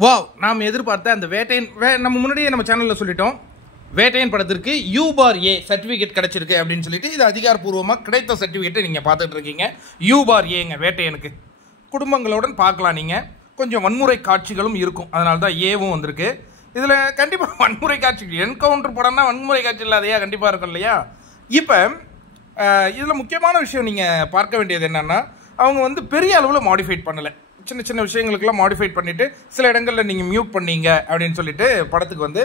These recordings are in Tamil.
வாவ், நாம் எதிர்பார்த்த அந்த வேட்டையன் நம்ம முன்னாடியே நம்ம சேனலில் சொல்லிட்டோம். வேட்டையன் படத்திற்கு U/A சர்டிஃபிகேட் கிடைச்சிருக்கு அப்படின்னு சொல்லிட்டு இது அதிகாரப்பூர்வமாக கிடைத்த சர்டிஃபிகேட்டை நீங்கள் பார்த்துட்டு இருக்கீங்க. U/Aங்க வேட்டையனுக்கு குடும்பங்களுடன் பார்க்கலாம். நீங்கள் கொஞ்சம் வன்முறை காட்சிகளும் இருக்கும், அதனால தான் ஏவும் வந்திருக்கு. இதில் கண்டிப்பாக வன்முறை காட்சி, என்கவுண்டர் படம்னா வன்முறை காட்சி இல்லாதையா கண்டிப்பாக இருக்கும் இல்லையா? இப்போ இதில் முக்கியமான விஷயம் நீங்கள் பார்க்க வேண்டியது என்னென்னா, அவங்க வந்து பெரிய அளவில் மாடிஃபைட் பண்ணலை. சின்ன சின்ன விஷயங்களுக்கெல்லாம் மாடிஃபைட் பண்ணிவிட்டு சில இடங்களில் நீங்கள் மியூட் பண்ணீங்க அப்படின்னு சொல்லிட்டு படத்துக்கு வந்து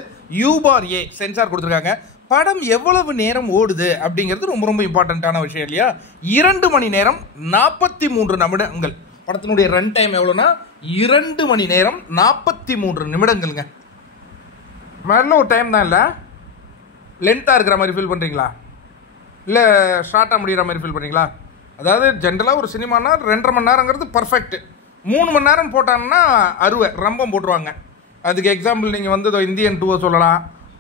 U/A சென்சார் கொடுத்துருக்காங்க. படம் எவ்வளவு நேரம் ஓடுது அப்படிங்கிறது ரொம்ப ரொம்ப இம்பார்ட்டண்ட்டான விஷயம் இல்லையா? 2 மணி நேரம் 43 நிமிடங்கள். படத்தினுடைய ரன் டைம் எவ்வளோனா 2 மணி நேரம் 43 நிமிடங்கள்ங்க. நல்ல ஒரு டைம் தான். இல்லை லென்த்தாக இருக்கிற மாதிரி ஃபீல் பண்ணுறீங்களா, இல்லை ஷார்ட்டாக முடிகிற மாதிரி ஃபீல் பண்ணுறீங்களா? அதாவது ஜென்ரலாக ஒரு சினிமானா 2.5 மணி நேரங்கிறது பர்ஃபெக்ட். 3 மணி நேரம் போட்டாங்கன்னா ரம்பம் போட்டுருவாங்க. அதுக்கு எக்ஸாம்பிள் நீங்கள் வந்து இந்தியன் 2 சொல்லலாம்,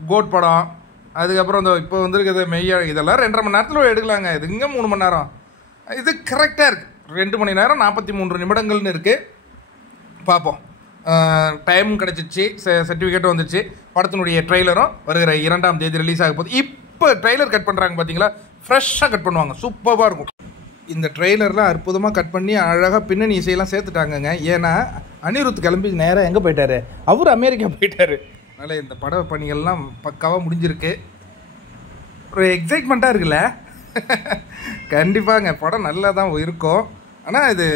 கோட் படம், அதுக்கப்புறம் இப்போ வந்துருக்குது மெய்யா, இதெல்லாம் 2.5 மணி நேரத்தில் எடுக்கலாங்க. இது இங்கே 3 மணி நேரம். இது கரெக்டாக இருக்குது. 2 மணி நேரம் 43 நிமிடங்கள்னு இருக்குது. பார்ப்போம். டைம் கிடச்சிச்சு, சர்டிஃபிகேட்டும் வந்துச்சு. படத்தினுடைய ட்ரெய்லரும் வருகிற 2ஆம் தேதி ரிலீஸ் ஆக போகுது. இப்போ ட்ரெய்லர் கட் பண்ணுறாங்க பார்த்தீங்களா, ஃப்ரெஷ்ஷாக கட் பண்ணுவாங்க, சூப்பராக இருக்கும். இந்த ட்ரெய்லர்லாம் அற்புதமாக கட் பண்ணி அழகாக பின்னணி இசையெல்லாம் சேர்த்துட்டாங்கங்க. ஏன்னா அனிருத் கிளம்பி நேராக எங்கே போயிட்டாரு, அவர் அமெரிக்கா போயிட்டார். அதனால் இந்த பட பணிகள்லாம் பக்காவாக முடிஞ்சிருக்கு. ஒரு எக்ஸைட்மெண்ட்டாக இருக்குல்ல? கண்டிப்பாங்க படம் நல்லா தான் இருக்கும். ஆனால் இது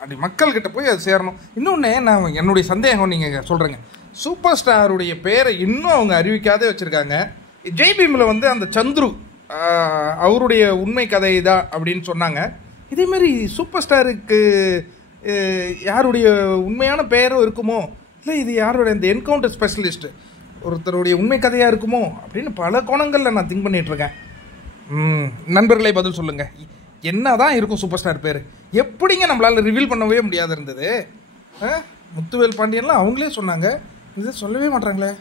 அப்படி மக்கள்கிட்ட போய் அது சேரணும். இன்னொன்று நான் என்னுடைய சந்தேகம் நீங்கள் சொல்கிறேங்க, சூப்பர் ஸ்டாருடைய பேரை இன்னும் அவங்க அறிவிக்காதே வச்சுருக்காங்க. ஜெய்பீமில் வந்து அந்த சந்துரு அவருடைய உண்மை கதை தான் அப்படின்னு சொன்னாங்க. இதேமாரி சூப்பர் ஸ்டாருக்கு யாருடைய உண்மையான பெயரும் இருக்குமோ, இல்லை இது யாருடைய இந்த என்கவுண்டர் ஸ்பெஷலிஸ்ட் ஒருத்தருடைய உண்மை கதையாக இருக்குமோ அப்படின்னு பல கோணங்களில் நான் திங்க் பண்ணிகிட்ருக்கேன். நண்பர்களே பதில் சொல்லுங்கள், என்ன தான் இருக்கும் சூப்பர் ஸ்டார் பேர்? எப்படிங்க நம்மளால் ரிவீல் பண்ணவே முடியாது இருந்தது? முத்துவேல் பாண்டியன்லாம் அவங்களே சொன்னாங்க, இது சொல்லவே மாட்டாங்களே.